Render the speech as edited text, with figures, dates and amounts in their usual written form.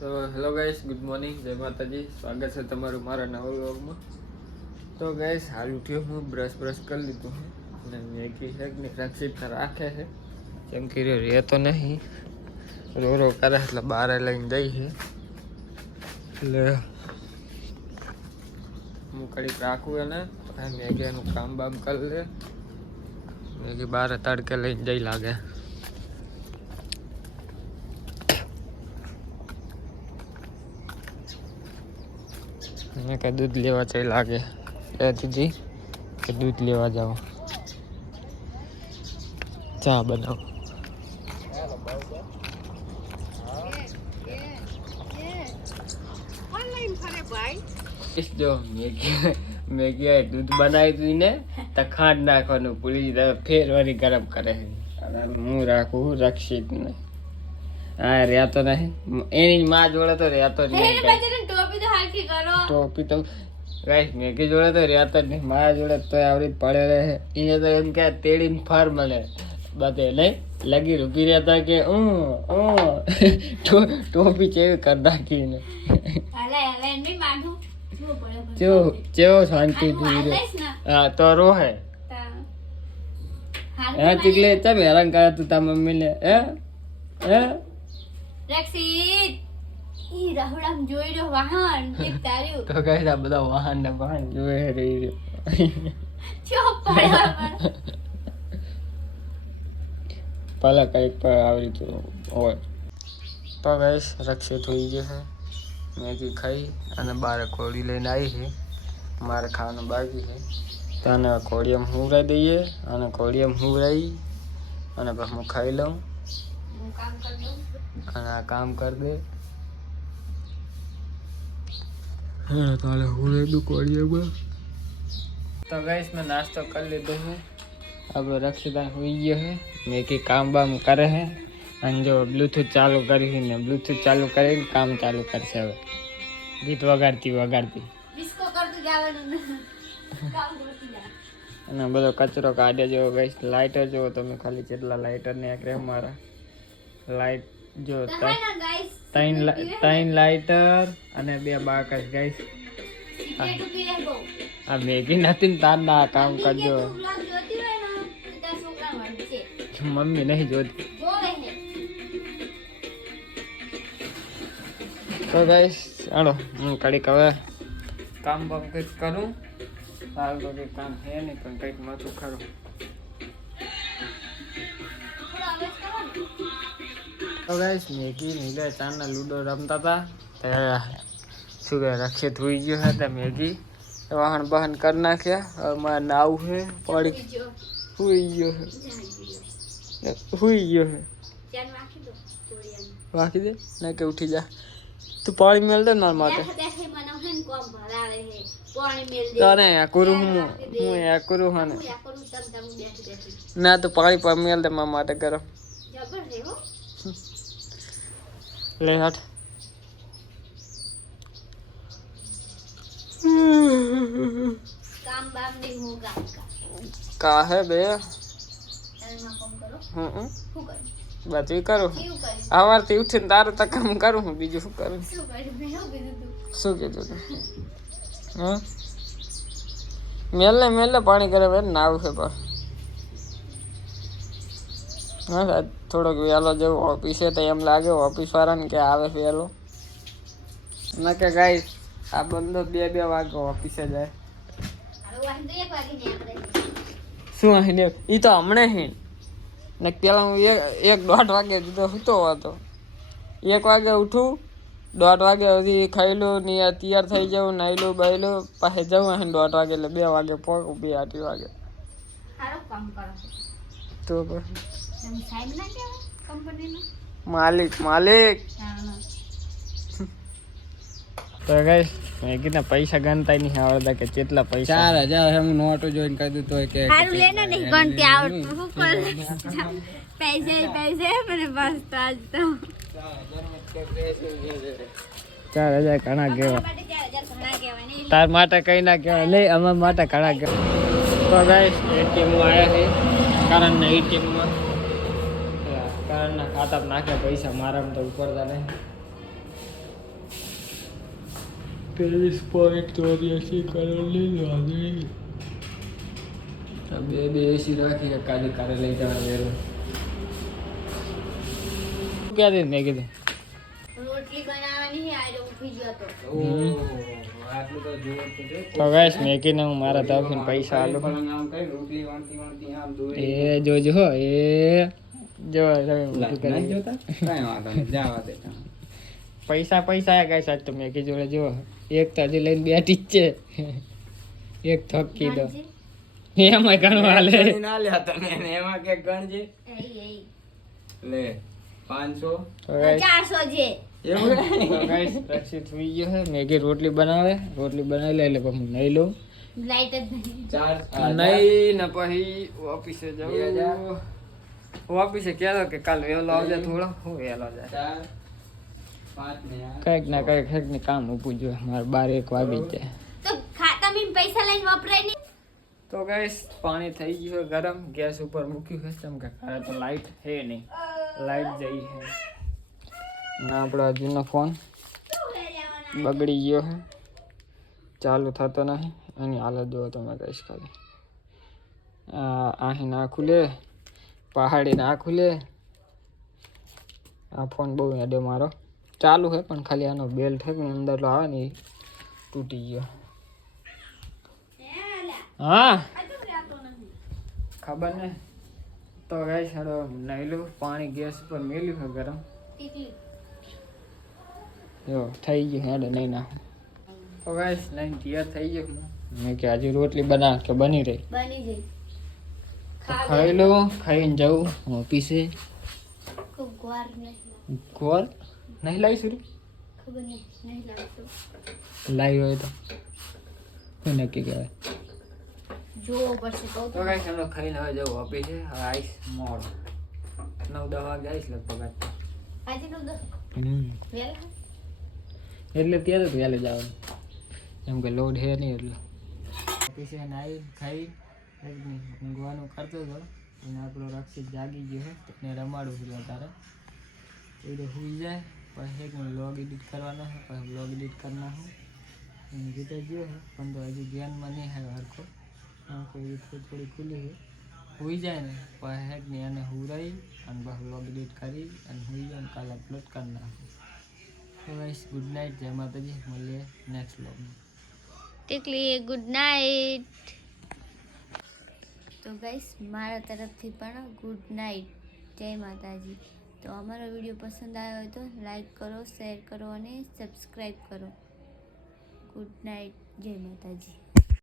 તો hello guys, good morning, જય માતાજી. સ્વાગત છે તમારું મારા નવા વ્લોગમાં. તો ગાઈસ, હાલ ઉઠ્યો હું, બ્રશ કરી લીધું છે અને મેગી છે ને રક્ષિત રાખે છે કેમ કે રહેતો નહીં, રો કરે એટલે બહાર લઈને જઈ છે. એટલે હું કડીક રાખું એને, મેગી એનું કામ બામ કરી લે. મેગી બહાર તડકે લઈને જઈ લાગે. મેં કે दूध लेवा चाहिए लागे दीदी कि दूध लेवा जाओ, चा बनाओ. जो मैगी है दूध बनाई थी ने तो खांड नाखવાનું ભૂલી ફેર વળી ગરમ કરે છે. હું રાખું રક્ષિત ને હા રહેતો નહીં, એની માં જોડે તો રહેતો જ નહીં. ટોપી તો ગાઈસ મેગી જોડે તો રહેતો જ નહીં, મારા જોડે તો આવડી પડે રહે. એને તો એમ કે તેડીને ફર મળે બધે નહીં લગી રૂપી રહેતા કે ટોપી ચેવી કરી નાખીને ચેવો શાંતિ હા તો રોહે હા ચીકલે ચમ હેરાન કરે તું તા મમ્મી ને હે રક્ષિત ઈ રાહુલામ જોઈ રહ્યો વાહન એક તાર્યું તો કઈ આ બધા વાહન જોઈ રહી ચૂપ પડ્યો પેલા કઈક પર આવી તો હોય. તો ગાઈસ રક્ષિત હોઈ ગયો છે, મેગી ખાઈ અને બાર કોળી લઈને આવી છે. મારે ખાવાનું બાકી છે તો આને કોળીએમ હુંવરાઈ દઈએ અને કોળીએમ હુંવરાઈ અને પછી હું ખાઈ લઉં અને આ કામ કરી દે. હા તાલે હુંરે દુ કોળીએમાં. તો ગાઈસ મેં નાસ્તો કરી લીધો છે. अब रक्षिता हुई है, मेगी काम बाम करे है અને જો બ્લૂટૂથ ચાલુ કરી ને બ્લૂટૂથ ચાલુ કરીને કામ ચાલુ કરશે. હવે ગીત વગાડતી ડિસ્કો કરતું જવાનું કામ કરતી જા અને બધો કચરો કાઢે જો ગાઈસ. લાઇટર જો તમે ખાલી કેટલા લાઇટર ને આકરે મારા લાઇટ જો ત્રણ લાઇટર અને 2 બાકસ ગાઈસ. આ મેગી નથી તાર ના કામ કરજો, મમ્મી નહીં જોતી. તો ગાઈસ ચાલો હું કડીક હવે કામ બામ કંઈક કરું. હાલ તો કંઈક કામ છે નહીં પણ કંઈક માથું ખરું. તો ગાઈસ મેગી નીલે ચારના લૂડો રમતા હતા ત્યારે શું કે રક્ષિત હોઈ ગયો છે. મેગી વાહન બહન કરી નાખ્યા. હવે મારે નાવું છે પડી હુઈ ગયો છે વાંકી દે ના કે ઉઠી જા તું પાણી મેળ દે મારા માટે. તને આ કરું હું આ કરું હા ના તું પાણી પર મેળ દે મારા માટે ગરમ લે હટ. કા હે બે બધું કરું સવારથી ઉઠીને તારું તો કામ કરું હું, બીજું શું કરું. શું કીધું તું હા મેલ પાણી કરે નાવું છે પણ હા સાહેબ થોડોક વહેલો જેવું ઓફિસે તો એમ લાગે ઓફિસ વાળાને કે આવે વહેલો ના કે ગાઈસ આ બંદો 2 વાગે ઓફિસે જાય. શું અહીં એ તો હમણે હી ને પેલા હું 1-1:30 વાગે દીધો સૂતો હતો. 1 વાગે ઉઠું 1:30 વાગે સુધી ખાઈ લઉં ને તૈયાર થઈ જાઉં, નાઈ લઉં બાઈ લઉં પાસે જાઉં 1:30 વાગે એટલે 2 વાગે પહોંચું 2-8 વાગે. તો માલિક તો ગાઈસ મેગીના પૈસા ગણતા નહીં આવડતા કે કેટલા પૈસા. 4000 હું નોટો જોઈને કહી દઉં તો કે હારું લેને નહીં ગણતી આવડતું હું કર પૈસે મને બસ તો આજ તો 4000 ઘણા કહેવાય. તાર માટે કઈ ના કહેવાય નહીં, અમાર માટે ઘણા કહેવાય. તો ગાઈસ એટીએમ માં આવ્યા છે કારણ એટીએમ માં કારણના ખાતા નાખે પૈસા મારામાં તો ઉપરતા નહીં. 23.84 કરોડ લીધો આજે. બે એસી રાખીને કાલે લઈ જવા વેરો. ક્યાં દે મેં કીધું રોટલી બનાવવાની છે આજે ઊભી ગયો તો આટલું તો જોર તો ગાઈસ મેકીને હું મારા તરફથી પૈસા આલું. આમ કઈ રોટલી વાંટી આમ દોરી એ જોજો હો એ જો નહીં જોતા કાંઈ વાંધો નહીં જાવા દે. પૈસા ગાઈસ આજ તો મેકી જોડે જો એક તો હજી લઈને બેઠી જ છે. એક થકી દો એમાં ઘણું હાલે. ના લ્યા તમે એને એમાં કે ગણજે લે 500 તો ગાઈસ 400 છે એવું તો ગાઈસ રક્ષિત સુઈ ગયો છે. મેગી રોટલી બનાવી લે એટલે પછી નહીં લઉં લાઈટ જ નહીં 4 નહીં ને પછી ઓફિસે જાઉં. ઓફિસે કહેતો કે કાલ વહેલો આવજે થોડો હું વહેલો જાય 4 5 ને કંઈક ના કંઈક ને કામ ઊભું જોઈએ મારે 12-1 વાગી જ જાય. તો ખાતા મીન પૈસા લઈને વપરાય નહીં તો ગાઈસ પાણી થઈ ગયું છે ગરમ. ગેસ ઉપર મૂક્યું છે કેમ કે ઘરે તો લાઈટ છે નહીં. લાઈટ જઈ છે ના આપણો હજુનો ફોન બગડી ગયો છે ચાલુ થતો નહીં. એની હાલત જુઓ તમે કહીશ ખાલી અહીં ના ખુલે પહાડી ના ખુલે. આ ફોન બહુ હેડે મારો ચાલુ છે પણ ખાલી આનો બેલ્ટ છે ને અંદર આવે ને એ તૂટી ગયો. હા ખબર ને તો ગાઈસ હાલો નહેલું પાણી ગેસ ઉપર મેલ્યું છે ગરમ. જો થઈ ગયું હેડે નહીં ના. તો ગાઈસ નહીં તૈયાર થઈ ગયું. મેં કે હજુ રોટલી બના કે બની રહી બની જઈ ખાઈ લઉં ખાઈને જાઉં ઓફિસે. ખૂબ ગોર નહીં ગોળ નહીં લાવી છું ખબર નહીં લાગતું લાવી હોય તો કોઈ નક્કી કહેવાય. જોવો પડશે તો તો ગાઈસ અમે ખાઈને હવે જાઉં ઓફિસે. હવે આવીશ મોડ 9-10 વાગે આવીશ લગભગ આજ. આજે નો દો વેલા એટલે ત્યારે જ વહેલે જવાનું એમ કે લોડ છે નહીં એટલે ઓફિસે નાહી ખાઈ ઊંઘવાનું કરતો હતો અને આપણો રક્ષિત જાગી ગયો છે તો એને રમાડું છું અત્યારે. એ તો સુઈ જાય પછી એક વ્લોગ એડિટ કરવાનો છે પછી વ્લોગ એડિટ કરી નાખું એને રીતે ગયો છે પણ તો હજુ ધ્યાનમાં નહીં આવ્યો હરખો. કોઈ થોડી ખુલ્લી છે સુઈ જાય ને પછી એક ને એને હુરાઈ અને પછી વ્લોગ એડિટ કરી અને સુઈ જાય ને કાલે અપલોડ કરી નાખું. તો ગાઈસ ગુડ નાઇટ જય માતાજી મળીએ નેક્સ્ટ વ્લોગમાં. ટીકલી ગુડ નાઇટ. તો ગાઈસ મારા તરફથી પણ ગુડ નાઇટ જય માતાજી. તો અમારો વિડીયો પસંદ આવ્યો હોય તો લાઈક કરો શેર કરો અને સબસ્ક્રાઈબ કરો. ગુડ નાઇટ જય માતાજી.